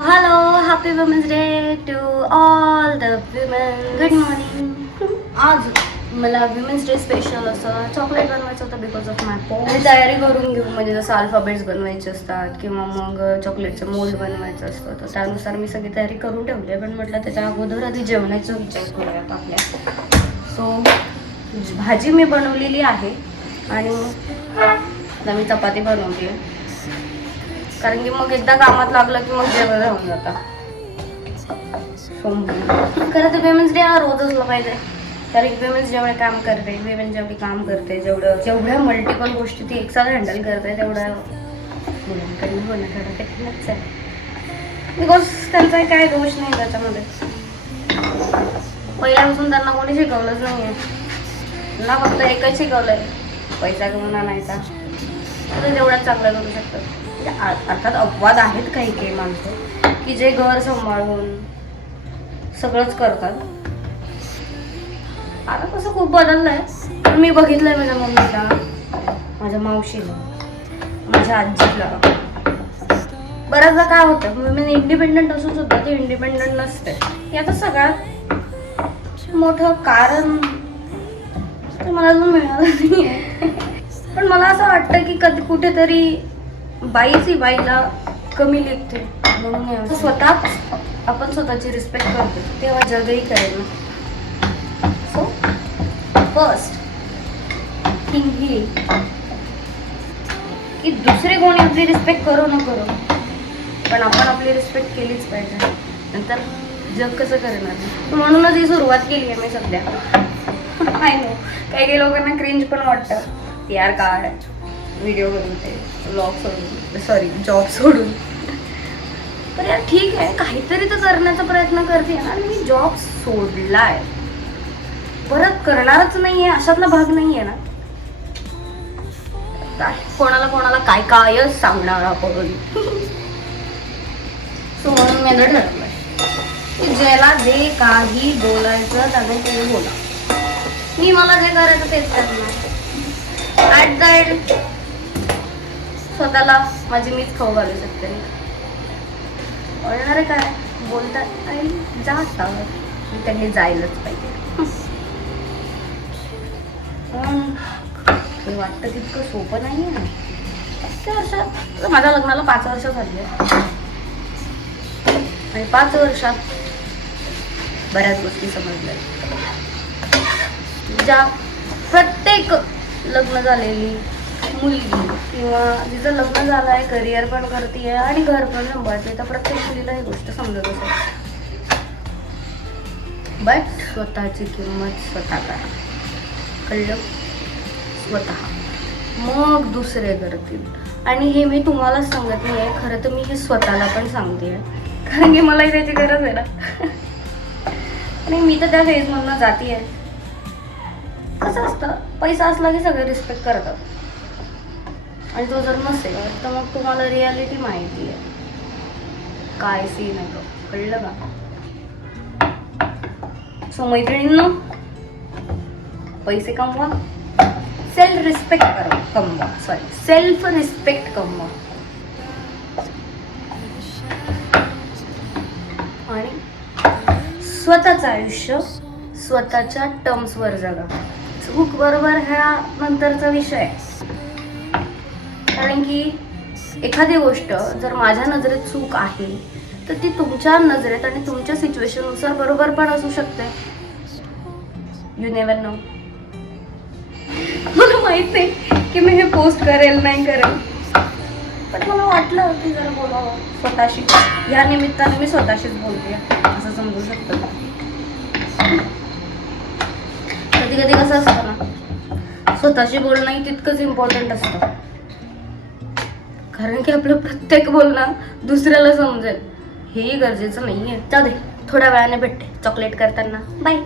Hello, happy women's day to all the women. Good morning. आज मला women's day special असं chocolate बनवायचं होतं बिकॉज ऑफ माय पोस्ट. तयारी करून घेऊ, म्हणजे जसं अल्फाबेट्स बनवायचे असतात किंवा मग चॉकलेटचं मोल्ड बनवायचं असतं, तर त्यानुसार मी सगळी तयारी करून ठेवली आहे. पण म्हटलं त्याच्या अगोदर आधी जेवणाचा विचार करूयात आपल्या. सो भाजी मी बनवलेली आहे आणि आता मी चपाती बनवली आहे, कारण की मग एकदा कामात लागलं की मग जेवण होऊन जातं. खरं तर विमेन्स डे हा रोज असला पाहिजे, कारण की विमेन्स जेवढे काम करते, विमेन जेवढी काम करते, जेवढ्या मल्टिपल गोष्टी ती एकसाथ हँडल करते, तेवढं मुलांकडून होणं थोडं कठीणच आहे. बिकॉज त्यांचा काय दोष नाही त्याच्यामध्ये. पहिल्यापासून त्यांना कोणी शिकवलंच नाही आहे. त्यांना फक्त एकच शिकवलं आहे, पैसा कमवून आणायचा. तर तेवढ्याच चांगलं करू शकतात. अर्थात अपवाद आहेत काही काही माणसं की जे घर सांभाळून सगळंच करतात. आता कसं खूप बदललंय, पण मी बघितलंय माझ्या मम्मीला, माझ्या मावशीला, माझ्या आजीला. बऱ्याचदा काय होतं, मी इंडिपेंडंट असून सुद्धा ते इंडिपेंडंट नसते. याचं सगळ्यात मोठं कारण ते मला अजून मिळालं नाही आहे. पण मला असं वाटतं की कधी कुठेतरी बाईची बाईला कमी लेखते म्हणून स्वतः आपण स्वतःची रिस्पेक्ट करतो, तेव्हा जगही करेल ना. सो फर्स्ट थिंग ही की दुसरे कोणी आपली रिस्पेक्ट करो न करो, पण आपण आपली रिस्पेक्ट केलीच पाहिजे. नंतर जग कसं करणार. म्हणूनच ही सुरुवात केली आहे मी सध्या. आय नो काही काही लोकांना क्रिंज पण वाटतं, यार काय व्हिडिओ बनवते व्लॉग सोडून, जॉब सोडून. तर यार ठीक आहे, काहीतरी तर करण्याचा प्रयत्न करते ना. आणि मी जॉब सोडलाय, परत करणारच नाहीये अशातला भाग नाहीये ना. कोणाला कोणाला काय काय सांगणार आपण. सो म्हणून मी ठरवलंय की ज्याला जे काही बोलायचं त्याने ते बोला. मी मला जे करायचं तेच करणार. ऍट द एंड स्वतःला माझी मीच खाऊ घालू शकते. बोलणारे काय बोलतात आणि जातात, त्यांनी जायलाच पाहिजे. हे वाटतं तितकं सोपं नाही आहे. 5 वर्षात, माझ्या लग्नाला 5 वर्ष झाली आणि 5 वर्षात बऱ्याच गोष्टी समजल्या. ज्या प्रत्येक लग्न झालेली मुलगी किंवा जिचं लग्न झालं आहे, करिअर पण करते आणि घर पण सांभाळते, तर प्रत्येक मुलीला ही गोष्ट समजत असेल. बट स्वतःची किंमत स्वतः करा, कळलं? स्वतः, मग दुसरे करतील. आणि हे मी तुम्हाला सांगत नाही आहे, खरं तर मी हे स्वतःला पण सांगते आहे, कारण की मलाही त्याची गरज आहे ना. आणि मी तर त्या फेजमधनं जाते आहे. कसं असतं, पैसा असला की सगळे रिस्पेक्ट करतात, आणि तो जर नसेल तर मग तुम्हाला रियालिटी माहिती आहे काय सीन आहे तो, कळलं का? सो मैत्रिणींनो, पैसे कमवा, सेल्फ रिस्पेक्ट कमवा आणि स्वतःचं आयुष्य स्वतःच्या टर्म्सवर जगा. चूक बरोबर ह्या नंतरचा विषय आहे, कारण की एखादी गोष्ट जर माझ्या नजरेत चूक आहे तर ती तुमच्या नजरेत आणि तुमच्या सिच्युएशननुसार बरोबर पण असू शकते. You never know. मला माहित नाही की मी हे पोस्ट करेल नाही करेल, पण मला वाटलं की जरा बोलावं स्वतःशी. या निमित्ताने मी स्वतःशीच बोलते असं समजू शकतं. कधी कधी कसं असतं ना, स्वतःशी बोलणंही तितकंच इम्पॉर्टंट असतं, कारण की आपलं प्रत्येक बोलणं दुसऱ्याला समजेल हेही गरजेचं नाहीये. जाऊ दे, थोड्या वेळाने भेटते चॉकलेट करताना. बाय.